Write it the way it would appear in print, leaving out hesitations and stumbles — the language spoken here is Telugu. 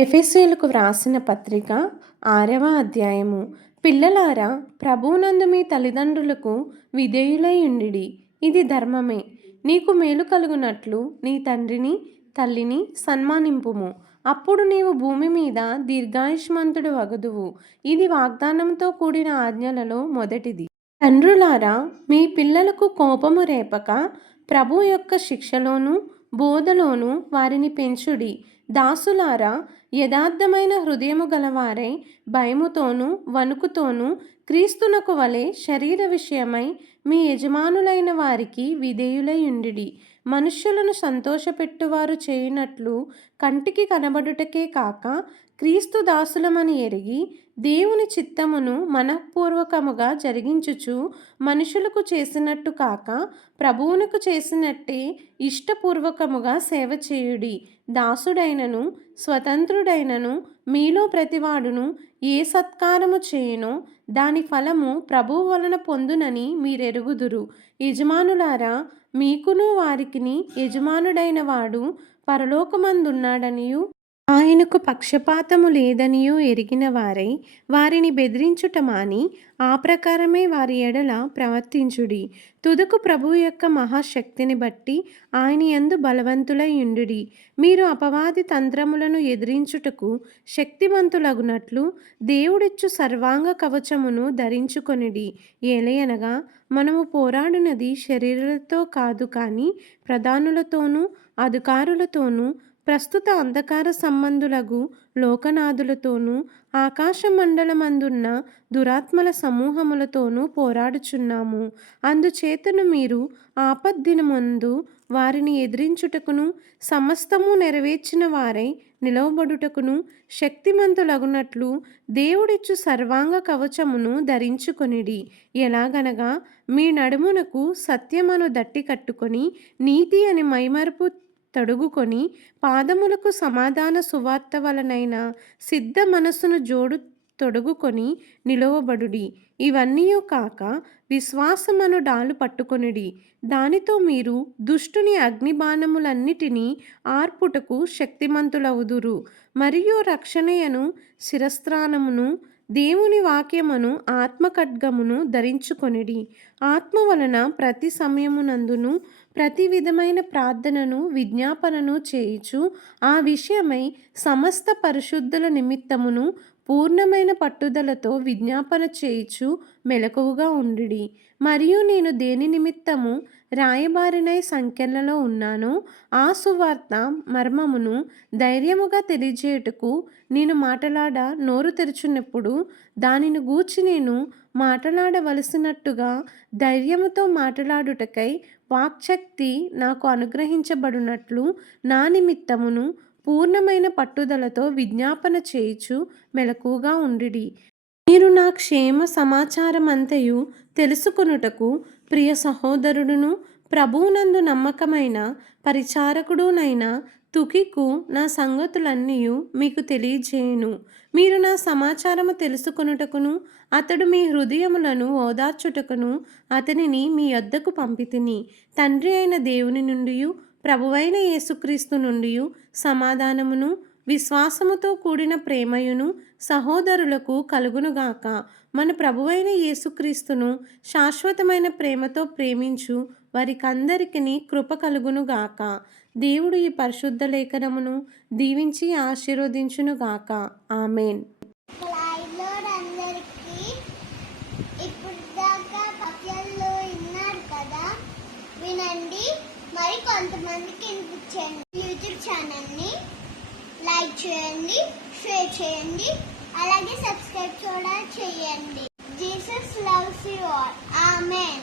ఎఫెసీయులకు వ్రాసిన పత్రిక 6వ అధ్యాయము. పిల్లలారా, ప్రభువునందు మీ తల్లిదండ్రులకు విధేయులై యుండిడి, ఇది ధర్మమే. నీకు మేలు కలుగునట్లు నీ తండ్రిని తల్లిని సన్మానింపుము, అప్పుడు నీవు భూమి మీద దీర్ఘాయుష్మంతుడు వగదువు. ఇది వాగ్దానంతో కూడిన ఆజ్ఞలలో మొదటిది. తండ్రులారా, మీ పిల్లలకు కోపము రేపక ప్రభువు యొక్క శిక్షలోను బోధలోను వారిని పెంచుడి. దాసులారా, యథార్థమైన హృదయము గలవారై భయముతోనూ వణుకుతోనూ క్రీస్తునకు వలె శరీర విషయమై మీ యజమానులైన వారికి విధేయులై యుండిడి. మనుష్యులను సంతోషపెట్టువారు చేయునట్లు కంటికి కనబడుటకే కాక క్రీస్తు దాసులమని ఎరిగి దేవుని చిత్తమును మనఃపూర్వకముగా జరిగించుచు మనుషులకు చేసినట్టు కాక ప్రభువునకు చేసినట్టే ఇష్టపూర్వకముగా సేవ చేయుడి. దాసుడైనను స్వతంత్రుడైనను మీలో ప్రతివాడును ఏ సత్కారము చేయునో దాని ఫలము ప్రభువు వలన పొందునని మీరెరుగుదురు. యజమానులారా, మీకును వారికిని యజమానుడైన వాడు పరలోకమందున్నాడనియు ఆయనకు పక్షపాతము లేదనియూ ఎరిగిన వారై వారిని బెదిరించుట మాని ఆ ప్రకారమే వారి ఎడల ప్రవర్తించుడి. తుదకు ప్రభువు యొక్క మహాశక్తిని బట్టి ఆయన యందు బలవంతులై యుండుడి. మీరు అపవాది తంత్రములను ఎదిరించుటకు శక్తివంతులగునట్లు దేవుడిచ్చు సర్వాంగ కవచమును ధరించుకొనిడి. ఏలయనగా మనము పోరాడునది శరీరులతో కాదు, కానీ ప్రధానులతోనూ అధికారులతోనూ ప్రస్తుత అంధకార సంబంధులగు లోకనాథులతోనూ ఆకాశ మండలమందున్న దురాత్మల సమూహములతోనూ పోరాడుచున్నాము. అందుచేతను మీరు ఆపద్దినమందు వారిని ఎదిరించుటకును సమస్తము నెరవేర్చిన వారై నిలవబడుటకును శక్తిమంతులగునట్లు దేవుడిచ్చు సర్వాంగ కవచమును ధరించుకొనిడి. ఎలాగనగా మీ నడుమునకు సత్యమను దట్టి కట్టుకొని నీతి అని మైమరుపు తొడుగుకొని పాదములకు సమాధాన సువార్త వలనైన సిద్ధ మనస్సును జోడు తొడుగుకొని నిలువబడుడి. ఇవన్నీయు కాక విశ్వాసమను డాలు పట్టుకొనిడి. దానితో మీరు దుష్టుని అగ్నిబాణములన్నిటినీ ఆర్పుటకు శక్తిమంతులవుదురు. మరియు రక్షణయను శిరస్త్రాణమును దేవుని వాక్యమును ఆత్మఖడ్గమును ధరించుకొనిడి. ఆత్మ వలన ప్రతి సమయమునందును ప్రతి విధమైన ప్రార్థనను విజ్ఞాపనను చేయుచు ఆ విషయమై సమస్త పరిశుద్ధుల నిమిత్తమును పూర్ణమైన పట్టుదలతో విజ్ఞాపన చేయుచు మెలకువగా ఉండుడి. మరియు నేను దేని నిమిత్తము రాయబారినై సంఖ్యలలో ఉన్నానో ఆ సువార్త మర్మమును ధైర్యముగా తెలియజేయుటకు నేను మాటలాడ నోరు తెరుచున్నప్పుడు దానిని గూర్చి నేను మాటలాడవలసినట్టుగా ధైర్యముతో మాటలాడుటకై వాక్శక్తి నాకు అనుగ్రహించబడినట్లు నా నిమిత్తమును పూర్ణమైన పట్టుదలతో విజ్ఞాపన చేయుచు మెలకువగా ఉండిడి. మీరు నా క్షేమ సమాచారమంతయు తెలుసుకొనుటకు ప్రియ సహోదరుడును ప్రభువునందు నమ్మకమైన పరిచారకుడునైన తుకికు నా సంగతులన్నీయు మీకు తెలియజేయును. మీరు నా సమాచారము తెలుసుకొనుటకును అతడు మీ హృదయములను ఓదార్చుటకును అతనిని మీ యొద్దకు పంపితిని. తండ్రి అయిన దేవుని నుండియు ప్రభువైన యేసుక్రీస్తు నుండియు సమాధానమును విశ్వాసముతో కూడిన ప్రేమయును సహోదరులకు కలుగునుగాక. మన ప్రభువైన యేసుక్రీస్తును శాశ్వతమైన ప్రేమతో ప్రేమించు వారికందరికీ కృప కలుగునుగాక. దేవుడు ఈ పరిశుద్ధ లేఖనమును దీవించి ఆశీర్వదించునుగాక. ఆమెన్. వినండి, మరి కొంతమందికి వినిపించండి. యూట్యూబ్ ఛానల్ని లైక్ చేయండి, షేర్ చేయండి, అలాగే సబ్స్క్రైబ్ కూడా చేయండి. Jesus loves you all. Amen.